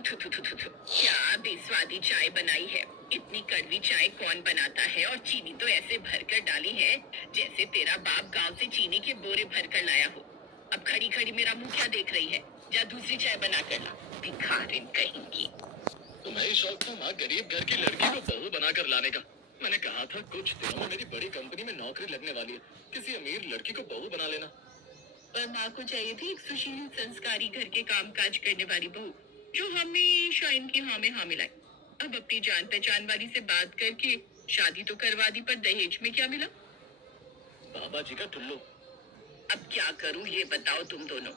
थु थु थु थु थु। क्या बेस्वादी चाय बनाई है। इतनी कड़वी चाय कौन बनाता है, और चीनी तो ऐसे भरकर डाली है जैसे तेरा बाप गांव से चीनी के बोरे भरकर लाया हो। अब खड़ी खड़ी मेरा मुंह क्या देख रही है? जा दूसरी चाय बना कर ला, भिखारिन कहेंगी। तुम्हें शौक था माँ गरीब घर की लड़की को बहू बनाकर लाने का। मैंने कहा था कुछ दिनों में मेरी बड़ी कंपनी में नौकरी लगने वाली है, किसी अमीर लड़की को बहू बना लेना। पर माँ को चाहिए थी एक सुशील संस्कारी घर के कामकाज करने वाली बहू, जो हमेशा इनकी हाँ में हाँ मिलाए। अब अपनी जान पहचान वाली से बात करके शादी तो करवा दी, पर दहेज में क्या मिला? बाबा जी का टुल्लू। अब क्या करूँ ये बताओ तुम दोनों।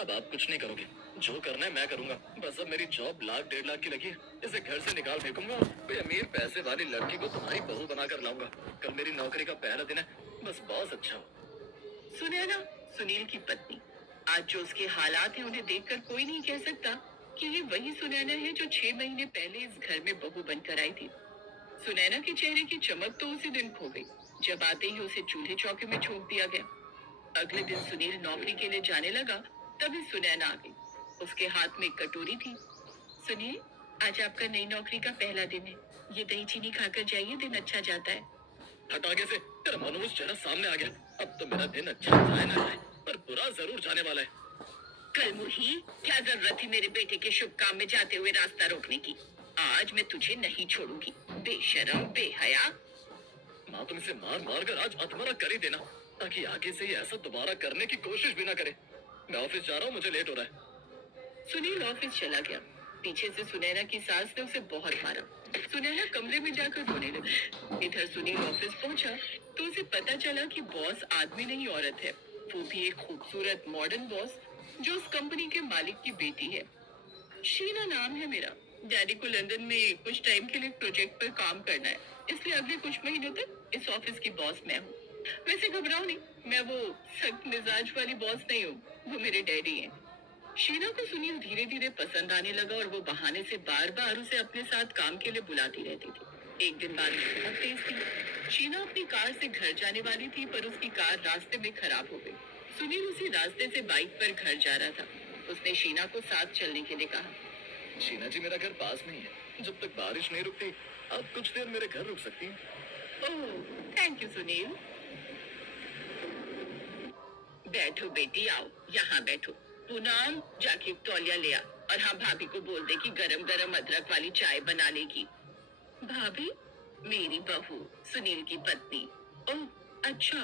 अब आप कुछ नहीं करोगे, जो करना है मैं करूंगा। बस अब मेरी जॉब लाख 1.5 लाख की लगी है, इसे घर से निकाल फेंकूंगा और कोई अमीर पैसे वाली लड़की को तुम्हारी बहू बनाकर लाऊंगा। कल मेरी नौकरी का पहला दिन है, बस बॉस अच्छा हो। सुने ना, सुनील की पत्नी। आज जो उसके हालात हैं उन्हें देखकर कोई नहीं कह सकता कि ये वही सुनैना है जो 6 महीने पहले इस घर में बहू बनकर आई थी। सुनैना के चेहरे की चमक तो उसी दिन खो गई, जब आते ही उसे चूल्हे चौके में झोंक दिया गया। अगले दिन सुनील नौकरी के लिए जाने लगा, तभी सुनैना आ गई। उसके हाथ में एक कटोरी थी। सुनिए, आज आपका नई नौकरी का पहला दिन है। ये दही चीनी खाकर जाइए, दिन अच्छा जाता है। हट आगे से, तेरा मनोज चेहरा सामने आ गया। अब तो मेरा दिन अच्छा जाए ना जाए, पर बुरा जरूर जाने वाला है। कल मुही, क्या जरूरत थी मेरे बेटे के शुभ काम में जाते हुए रास्ता रोकने की? आज मैं तुझे नहीं छोड़ूंगी, बेशरम बेहया। माँ तुम इसे मार मार कर आज अधमरा कर ही देना, ताकि आगे से ये ऐसा दोबारा करने की कोशिश भी ना करे। मैं ऑफिस जा रहा हूँ, मुझे लेट हो रहा है। सुनील ऑफिस चला गया। पीछे से सुनैना की सास ने उसे बहुत मारा। सुनैना कमरे में जाकर रोने लगी। इधर सुनील ऑफिस पहुंचा तो उसे पता चला कि बॉस आदमी नहीं औरत है, वो भी एक खूबसूरत मॉडर्न बॉस जो उस कंपनी के मालिक की बेटी है। शीना नाम है मेरा। डैडी को लंदन में कुछ टाइम के लिए प्रोजेक्ट पर काम करना है, इसलिए अगले कुछ महीनों तक इस ऑफिस की बॉस मैं हूँ। वैसे घबराओ नहीं, मैं वो सख्त मिजाज वाली बॉस नहीं हूँ, वो मेरे डैडी हैं। शीना को सुनील धीरे धीरे पसंद आने लगा और वो बहाने से बार बार उसे अपने साथ काम के लिए बुलाती रहती थी। एक दिन बारिश बहुत तेज थी। शीना अपनी कार से घर जाने वाली थी, पर उसकी कार रास्ते में खराब हो गई। सुनील उसी रास्ते से बाइक पर घर जा रहा था। उसने शीना को साथ चलने के लिए कहा। शीना जी मेरा घर पास में ही है, जब तक बारिश नहीं रुकती आप कुछ देर मेरे घर रुक सकती हैं। ओह, थैंक यू सुनील। बैठो बेटी, आओ यहाँ बैठो। पूनम, जाके तौलिया ले आ, और हाँ भाभी को बोल दे कि गरम गरम अदरक वाली चाय बना लेगी। भाभी? मेरी बहू, सुनील की पत्नी। ओह, अच्छा।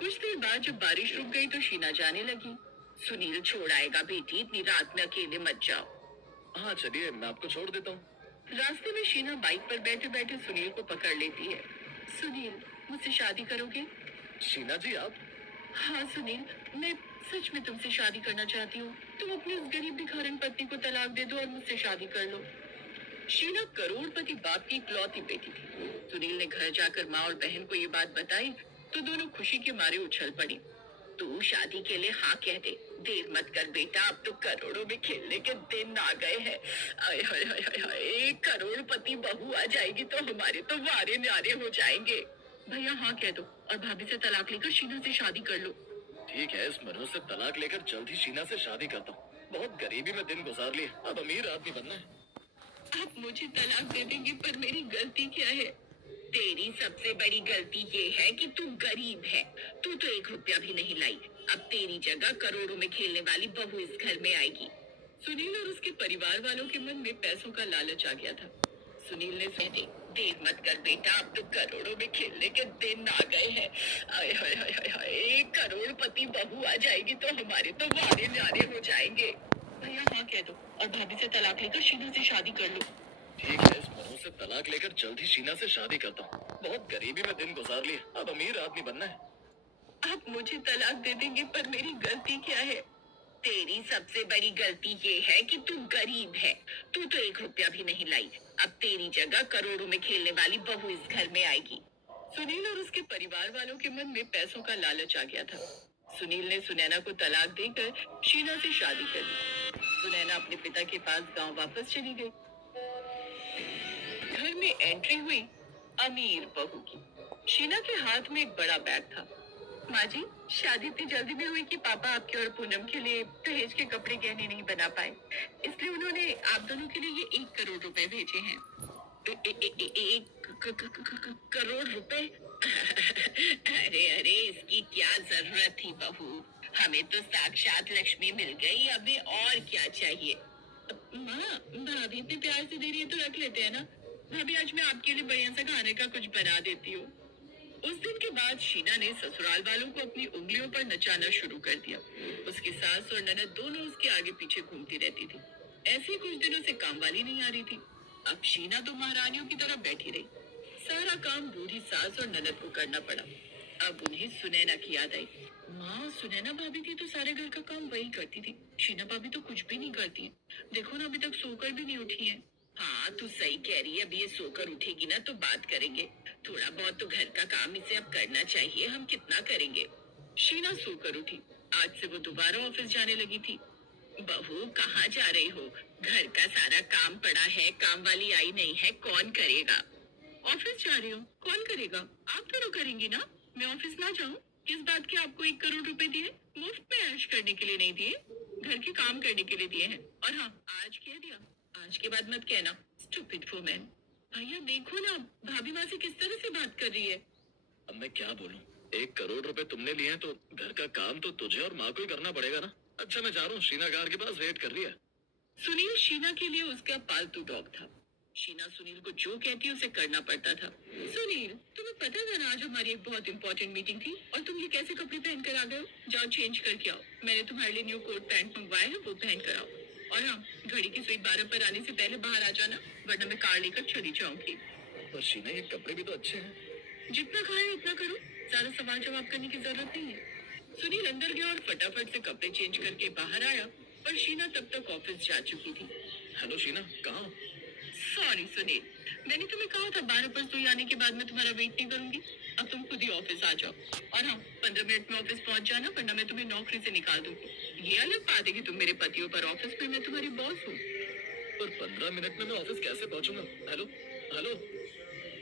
कुछ देर बाद जब बारिश रुक गई तो शीना जाने लगी। सुनील छोड़ आएगा बेटी, इतनी रात में अकेले मत जाओ। हाँ चलिए, मैं आपको छोड़ देता हूँ। रास्ते में शीना बाइक पर बैठे बैठे सुनील को पकड़ लेती है। सुनील, मुझसे शादी करोगे? शीना जी आप? हाँ सुनील, मैं सच में तुमसे शादी करना चाहती हूँ। तुम अपनी उस गरीब भिखारन पत्नी को तलाक दे दो और मुझसे शादी कर लो। शीना करोड़पति बाप की इकलौती बेटी थी। सुनील ने घर जाकर माँ और बहन को ये बात बताई तो दोनों खुशी के मारे उछल पड़ी। तू शादी के लिए हाँ कह दे, देर मत कर बेटा, अब तो करोड़ों में खेलने के दिन आ गए हैं। आय हाय हाय हाय हाय, एक करोड़पति बहू आ जाएगी तो हमारे तो वारे न्यारे हो जाएंगे। भैया हाँ कह दो और भाभी से तलाक लेकर शीना से शादी कर लो। ठीक है, इस मनोज से तलाक लेकर जल्द ही शीना से शादी करता हूँ। बहुत गरीबी में दिन गुजार लिए, अब अमीर आदमी बनना है। आप मुझे तलाक दे देंगे, पर मेरी गलती क्या है? तेरी सबसे बड़ी गलती ये है कि तू गरीब है। तू तो 1 रुपया भी नहीं लाई। अब तेरी जगह करोड़ों में खेलने वाली बहू इस घर में आएगी। सुनील और उसके परिवार वालों के मन में पैसों का लालच आ गया था। सुनील ने कह दी, देर मत कर बेटा, अब तो करोड़ों में खेलने के दिन आ गए हैं। आय हाय हाय हाय हाय, एक करोड़पति बहू आ जाएगी तो हमारे तो वारे न्यारे हो जाएंगे। भैया हाँ कह दो और भाभी से तलाक लेकर शीना से शादी कर लो। ठीक है, इस मनोज से तलाक लेकर जल्द ही शीना से शादी करता हूँ। बहुत गरीबी में दिन गुजार लिए, अब अमीर आदमी बनना है। आप मुझे तलाक दे देंगे, पर मेरी गलती क्या है? तेरी सबसे बड़ी गलती ये है कि तू गरीब है। तू तो 1 रुपया भी नहीं लाई। अब तेरी जगह करोड़ों में खेलने वाली बहू इस घर में आएगी। सुनील और उसके परिवार वालों के मन में पैसों का लालच आ गया था। सुनील ने सुनैना को तलाक देकर शीना से शादी कर दी। सुनैना अपने पिता के पास गांव वापस चली गई। घर में एंट्री हुई अमीर बहू की। शीना के हाथ में एक बड़ा बैग था। माँ जी, शादी इतनी जल्दी में हुई कि पापा आपके और पूनम के लिए दहेज के कपड़े गहने नहीं बना पाए, इसलिए उन्होंने आप दोनों के लिए ये 1 करोड़ रुपए भेजे हैं। एक करोड़ रुपए? अरे अरे, इसकी क्या जरूरत थी बहू, हमें तो साक्षात लक्ष्मी मिल गई, हमें और क्या चाहिए। माँ, भाभी इतने प्यार से दे रही है तो रख लेते हैं ना। भाभी, आज मैं आपके लिए बढ़िया सा खाने का कुछ बना देती हूँ। उस दिन के बाद शीना ने ससुराल वालों को अपनी उंगलियों पर नचाना शुरू कर दिया। उसकी सास और ननद दोनों उसके आगे पीछे घूमती रहती थी। ऐसे ही कुछ दिनों से काम वाली नहीं आ रही थी। अब शीना तो महारानियों की तरह बैठी रही। सारा काम बूढ़ी सास और ननद को करना पड़ा। अब उन्हें सुनैना की याद आई। माँ, सुनैना भाभी थी तो सारे घर का काम वही करती थी। शीना भाभी तो कुछ भी नहीं करती। देखो ना, अभी तक सोकर भी नहीं उठी है। हाँ, तू सही कह रही है। अभी ये सोकर उठेगी ना तो बात करेंगे। थोड़ा बहुत तो घर का काम इसे अब करना चाहिए। हम कितना करेंगे। शीना सोकर उठी। आज से वो दोबारा ऑफिस जाने लगी थी। बहू, कहाँ जा रही हो? घर का सारा काम पड़ा है, काम वाली आई नहीं है, कौन करेगा? ऑफिस जा रही हूँ, कौन करेगा? आप दोनों करेंगी ना। मैं ऑफिस ना जाऊँ? किस बात के आपको 1 करोड़ रुपए दिए? मुफ्त में ऐश करने के लिए नहीं दिए, घर के काम करने के लिए दिए हैं। और हाँ, आज कह दिया, आज के बाद मत कहना। Stupid woman. भैया देखो ना, भाभी माँ से किस तरह से बात कर रही है। अब मैं क्या बोलूं? 1 करोड़ रुपए तुमने लिए हैं तो घर का काम तो तुझे और माँ को ही करना पड़ेगा ना। अच्छा, मैं जा रहा हूँ, शीना कार के पास वेट कर रही है। सुनील शीना के लिए उसका पालतू डॉग था। शीना सुनील को जो कहती उसे करना पड़ता था। सुनील, तुम्हें पता था ना आज हमारी एक बहुत इंपॉर्टेंट मीटिंग थी, और तुम ये कैसे कपड़े पहन कर आ गए हो? जाओ चेंज करके आओ। मैंने तुम्हारे लिए न्यू कोट पैंट मंगवाए हैं, वो पहन कर आओ। और हाँ, घड़ी की सुई 12 पर आने से पहले बाहर आ जाना, वरना मैं कार लेकर चली जाऊंगी। पर शीना, ये कपड़े भी तो अच्छे हैं। जितना खाए उतना करो, ज्यादा सवाल जवाब करने की जरूरत नहीं है। सुनील अंदर गया और फटाफट से कपड़े चेंज करके बाहर आया, पर शीना तब तक ऑफिस जा चुकी थी। हेलो शीना, कहाँ हो? सॉरी सुनील, मैंने तुम्हें कहा था 12 पर सुई आने के बाद मैं तुम्हारा वेट नहीं करूंगी। अब तुम खुद ही ऑफिस आ जाओ। और हाँ, 15 मिनट में ऑफिस पहुंच जाना, वरना मैं तुम्हें नौकरी से निकाल दूंगी। ये अलग बात है कि तुम मेरे पति हो, पर ऑफिस में मैं तुम्हारी बॉस हूँ। पर 15 मिनट में मैं ऑफिस कैसे पहुंचूंगा? Hello hello.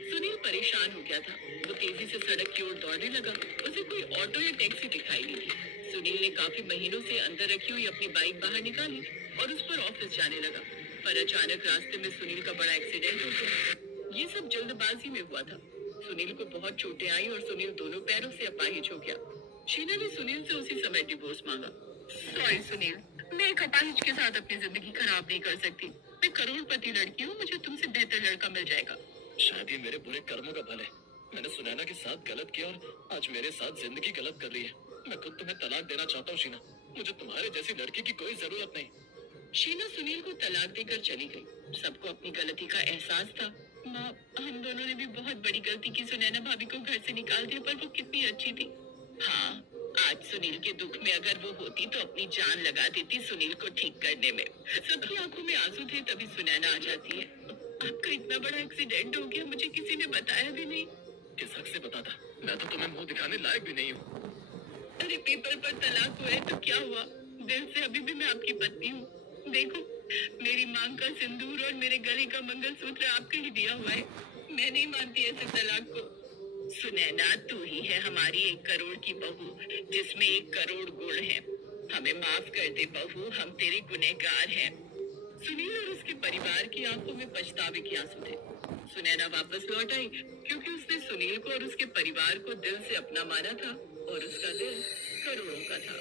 सुनील परेशान हो गया था। वो तेजी से सड़क की ओर दौड़ने लगा। उसे कोई ऑटो या टैक्सी दिखाई नहीं दी। सुनील ने काफी महीनों से अंदर रखी हुई अपनी बाइक बाहर निकाली और उस पर ऑफिस जाने लगा। पर अचानक रास्ते में सुनील का बड़ा एक्सीडेंट हो गया। ये सब जल्दबाजी में हुआ था। सुनील को बहुत चोटें आई और सुनील दोनों पैरों से अपाहिज हो गया। शीना ने सुनील से उसी समय डिवोर्स मांगा। सॉरी सुनील, मैं एक अपाहिज के साथ अपनी जिंदगी खराब नहीं कर सकती। मैं करोड़पति लड़की हूँ, मुझे तुमसे बेहतर लड़का मिल जाएगा। शायद ये मेरे बुरे कर्मों का फल है। मैंने सुनैना के साथ गलत किया और आज मेरे साथ जिंदगी गलत कर रही है। मैं खुद तुम्हें तलाक देना चाहता हूँ शीना। मुझे तुम्हारे जैसी लड़की की कोई जरूरत नहीं। शीना सुनील को तलाक देकर चली गई। सबको अपनी गलती का एहसास था। माँ, हम दोनों ने भी बहुत बड़ी गलती की। सुनैना भाभी को घर से निकाल दिया, पर वो कितनी अच्छी थी। हाँ, आज सुनील के दुख में अगर वो होती तो अपनी जान लगा देती सुनील को ठीक करने में। सबकी आंखों में आंसू थे, तभी सुनैना आ जाती है। आपका इतना बड़ा एक्सीडेंट हो गया, मुझे किसी ने बताया भी नहीं। किस हक से बताता? मैं तो तुम्हें मुंह दिखाने लायक भी नहीं हूँ। अरे, पेपर पर तलाक हुआ है तो क्या हुआ? दिल से अभी भी मैं आपकी पत्नी हूँ। देखो, मेरी मांग का सिंदूर और मेरे गले का मंगलसूत्र आपके ही दिया हुआ है। मैं नहीं मानती ऐसे तलाक को। सुनैना, तू ही है हमारी 1 करोड़ की बहू, जिसमें 1 करोड़ गुण है। हमें माफ कर दे बहू, हम तेरे गुनहगार हैं। सुनील और उसके परिवार की आंखों में पछतावे के आंसू थे। सुनैना वापस लौट आई, क्योंकि उसने सुनील को और उसके परिवार को दिल से अपना माना था, और उसका दिल करोड़ों का था।